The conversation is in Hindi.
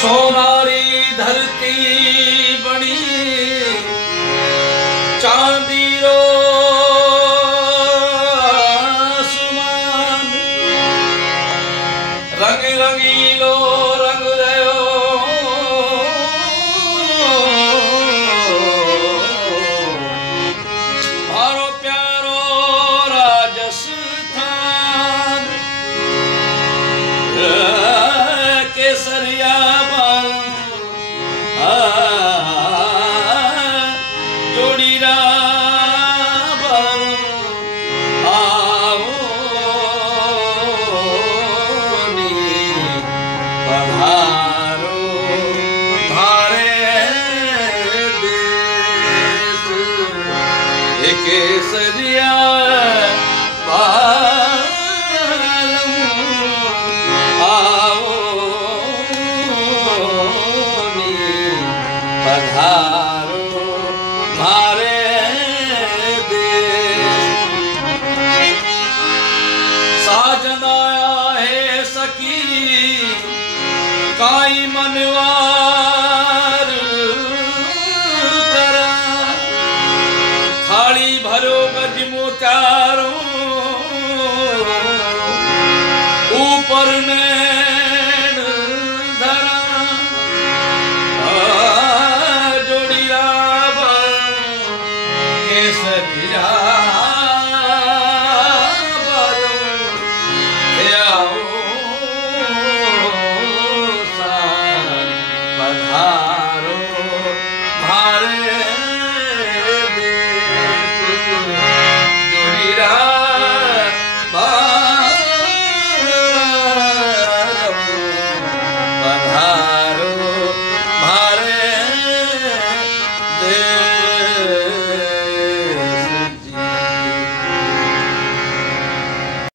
सोनारी धरती बनी चांदी रो आसमान रंग रंगीलो रंग रयो मारो प्यारो राजस्थान केसरिया जोड़ीरा आओ पधारो धारे देश केसरिया पधारो मारे देश साजन आया है सखी काई मनवार करा थाली भरो गज मोचारो ऊपर ने केसरिया पधारो